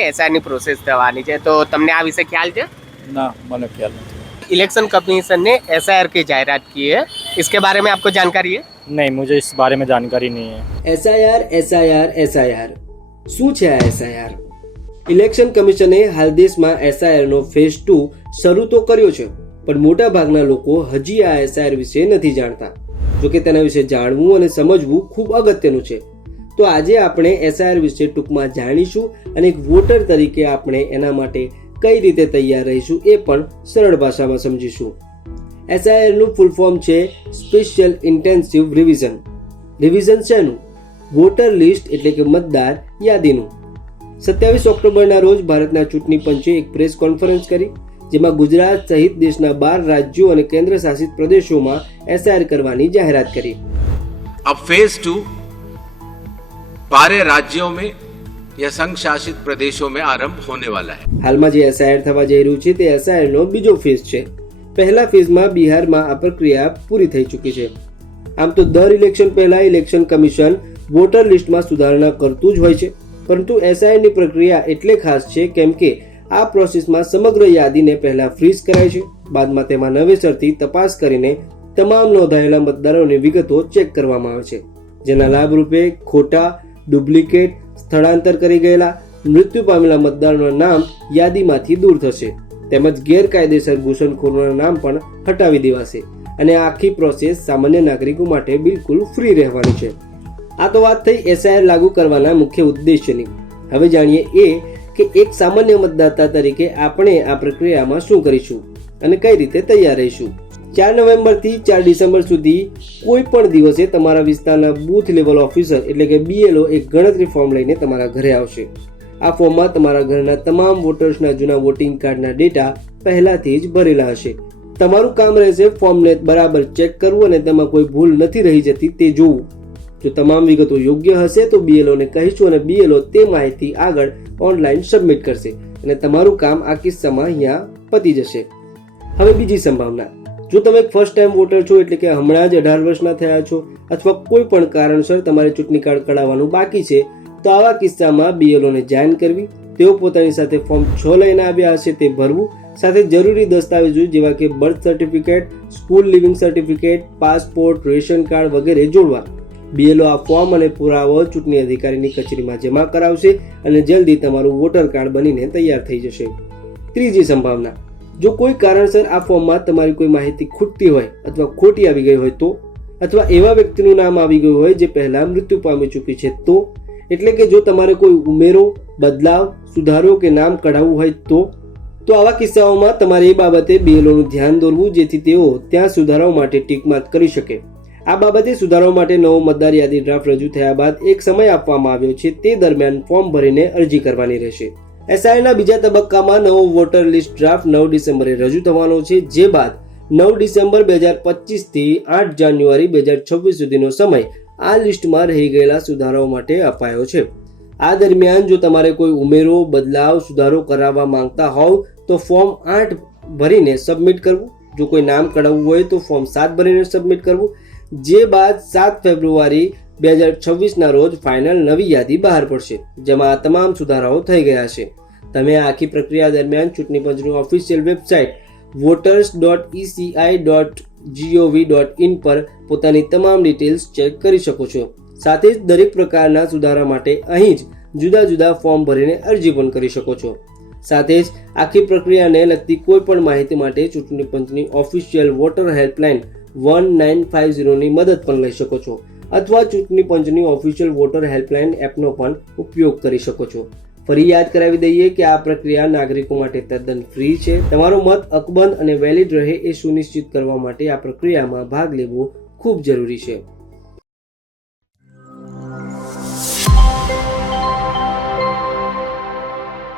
એસઆરની process થવાની છે તો તમને આ વિશે ખ્યાલ છે ના મને ખ્યાલ નથી इलेक्शन कमीशन ने एसआईआर की जायरात की है इसके बारे में आपको जानकारी है नहीं मुझे इस बारे में जानकारी नहीं है એસઆઈઆર એસઆઈઆર એસઆઈઆર શું છે આ એસઆઈઆર ઇલેક્શન કમિશને હાલ દેશમાં એસઆઈઆરનો ફેઝ ટુ શરૂ તો કર્યો છે પણ મોટા ભાગના લોકો હજી આ એસઆઈઆર વિશે નથી જાણતા જોકે તેના વિશે જાણવું અને સમજવું ખૂબ અગત્યનું છે તો આજે આપણે એસઆઈઆર વિશે ટૂંકમાં જાણીશું અને એક વોટર તરીકે આપણે એના માટે કઈ રીતે તૈયાર રહીશું એ પણ સરળ ભાષામાં સમજીશું. એસઆઈઆરનું ફૂલ ફોર્મ છે સ્પેશિયલ ઇન્ટેન્સિવ રિવિઝન રિવિઝન શેનું? વોટર લિસ્ટ એટલે કે મતદાર યાદીનું. સત્યાવીસ ઓક્ટોબરના રોજ ભારતના ચૂંટણી પંચે એક પ્રેસ કોન્ફરન્સ કરી, જેમાં ગુજરાત સહિત દેશના બાર રાજ્યો અને કેન્દ્ર શાસિત પ્રદેશોમાં એસઆઈઆર કરવાની જાહેરાત કરી. અબ ફેઝ ટુ બારે રાજ્યો મેં યા સંઘ શાસિત પ્રદેશો મેં આરંભ હોને વાલા હૈ હાલમાં જે એસઆઈઆર થવા જઈ રહ્યું છે, તે એસઆઈઆરનો બીજો ફેઝ છે. પહેલા ફેઝમાં બિહારમાં આ પ્રક્રિયા પૂરી થઈ ચૂકી છે. આમ તો દર ઇલેક્શન પહેલા ઇલેક્શન કમિશન વોટર લિસ્ટમાં સુધારણા કરતું જ હોય છે. પરંતુ એસઆઈઆરની પ્રક્રિયા એટલે ખાસ છે કેમ કે આ પ્રોસેસમાં સમગ્ર યાદીને પહેલા ફ્રીઝ કરાય છે. બાદમાં તેમાં નવેસરથી તપાસ કરીને તમામ નોંધાયેલા મતદારોની વિગતો ચેક કરવામાં આવે છે. જેના લાભરૂપે ખોટા ડુપ્લિકેટ સ્થળાંતર કરી ગયેલા મૃત્યુ પામેલા મતદારોના નામ યાદીમાંથી દૂર થશે. તેમજ ગેરકાયદેસર ઘૂસણખોરોના નામ પણ હટાવી દેવાશે. અને આખી પ્રોસેસ સામાન્ય નાગરિકો માટે બિલકુલ ફ્રી રહેવાની છે. આ તો વાત થઈ એસઆઈઆર લાગુ કરવાના મુખ્ય ઉદ્દેશ્યની. હવે જાણીએ એ કે એક સામાન્ય મતદાતા તરીકે આપણે આ પ્રક્રિયામાં શું કરીશું અને કઈ રીતે તૈયાર રહીશું. ચાર નવેમ્બરથી ચાર ડિસેમ્બર સુધી કોઈ પણ દિવસે તમારા વિસ્તારના બૂથ લેવલ ઓફિસર એટલે કે બીએલઓ એક ગણતરી ફોર્મ લઈને તમારા ઘરે આવશે. આ ફોર્મમાં તમારા ઘરના તમામ વોટર્સના જૂના વોટિંગ કાર્ડના ડેટા પહેલાથી જ ભરેલા હશે. તમારું કામ રહેશે ફોર્મને બરાબર ચેક કરવું અને તેમાં કોઈ ભૂલ નથી રહી જતી તે જોવું. જો તમામ વિગતો યોગ્ય હશે તો બીએલઓને કહીશું અને બીએલઓ તે માહિતી આગળ ઓનલાઈન સબમિટ કરશે અને તમારું કામ આ કિસ્સામાં અહીંયા પતી જશે. હવે બીજી સંભાવના. જો તમે ફર્સ્ટ ટાઈમ વોટર છો, એટલે કે હમણાં જ અઢાર વર્ષના થયા છો, અથવા કોઈ પણ કારણસર તમારે ચૂંટણી કાર્ડ કઢાવવાનું બાકી છે, તો આવા કિસ્સામાં બીએલઓને જાણ કરવી, તેઓ પોતાની સાથે ફોર્મ છ લઈને આવ્યા હશે તે ભરવું, સાથે જરૂરી દસ્તાવેજો જેવા કે birth certificate school leaving certificate passport ration card વગેરે જોડવા. બીએલઓ આ ફોર્મ અને પુરાવો ચૂંટણી અધિકારીની કચેરીમાં જમા કરાવશે અને જલ્દી તમારું વોટર કાર્ડ બનીને તૈયાર થઈ જશે. ત્રીજી સંભાવના. જો કોઈ કારણસર આ ફોર્મમાં તમારી કોઈ માહિતી ખૂટતી હોય અથવા ખોટી આવી ગઈ હોય તો, અથવા એવા વ્યક્તિનું નામ આવી ગયું હોય જે પહેલાં મૃત્યુ પામી ચૂકી છે તો, એટલે કે જો તમારે કોઈ ઉમેરો, બદલાવ, સુધારો કે નામ કઢાવવું હોય તો તો આવા કિસ્સાઓમાં તમારે એ બાબતે બીએલઓનું ધ્યાન દોરવું જેથી તેઓ ત્યાં સુધારાઓ માટે ટીકમાર્ક કરી શકે. આ બાબતે સુધારાઓ માટે નવો મતદાર યાદી ડ્રાફ્ટ રજૂ થયા બાદ એક સમય આપવામાં આવ્યો છે તે દરમિયાન ફોર્મ ભરીને અરજી કરવાની રહેશે. એસઆઈના બીજા તબક્કામાં નવો વોટર લિસ્ટ ડ્રાફ્ટ નવ ડિસેમ્બરે રજૂ થવાનો છે, જે બાદ નવ ડિસેમ્બર બે હજાર પચીસથી આઠ જાન્યુઆરી બે હજાર છવ્વીસ સુધીનો સમય આ લિસ્ટમાં રહી ગયેલા સુધારાઓ માટે અપાયો છે. આ દરમિયાન જો તમારે કોઈ ઉમેરો, બદલાવ, સુધારો કરાવવા માંગતા હોવ, તો ફોર્મ આઠ ભરીને સબમિટ કરવું. જો કોઈ નામ કઢાવવું હોય, તો ફોર્મ સાત ભરીને સબમિટ કરવું. જે બાદ સાત ફેબ્રુઆરી બે હજાર છવ્વીસના રોજ ફાઇનલ નવી યાદી બહાર પડશે, જેમાં આ તમામ સુધારાઓ થઈ ગયા છે. તમે આખી પ્રક્રિયા દરમિયાન ચૂંટણી પંચની official website voters dot ECI dot GOV dot in પર પોતાની તમામ ડિટેલ્સ ચેક કરી શકો છો. સાથે જ દરેક પ્રકારના સુધારા માટે અહીં જ જુદા જુદા ફોર્મ ભરીને અરજી પણ કરી શકો છો. સાથે જ આખી પ્રક્રિયાને લગતી કોઈ પણ માહિતી માટે ચૂંટણી પંચની official voter helpline one nine five ઝીરોની મદદ પણ લઈ શકો છો. અથવા ચૂંટણી પંચની ઓફિશિયલ વોટર હેલ્પલાઇન એપનો પણ ઉપયોગ કરી શકો છો. ફરી યાદ કરાવી દઈએ કે આ પ્રક્રિયા નાગરિકો માટે તદ્દન ફ્રી છે. તમારો મત અકબંધ અને વેલિડ રહે એ સુનિશ્ચિત કરવા માટે આ પ્રક્રિયામાં ભાગ લેવો ખૂબ જરૂરી છે.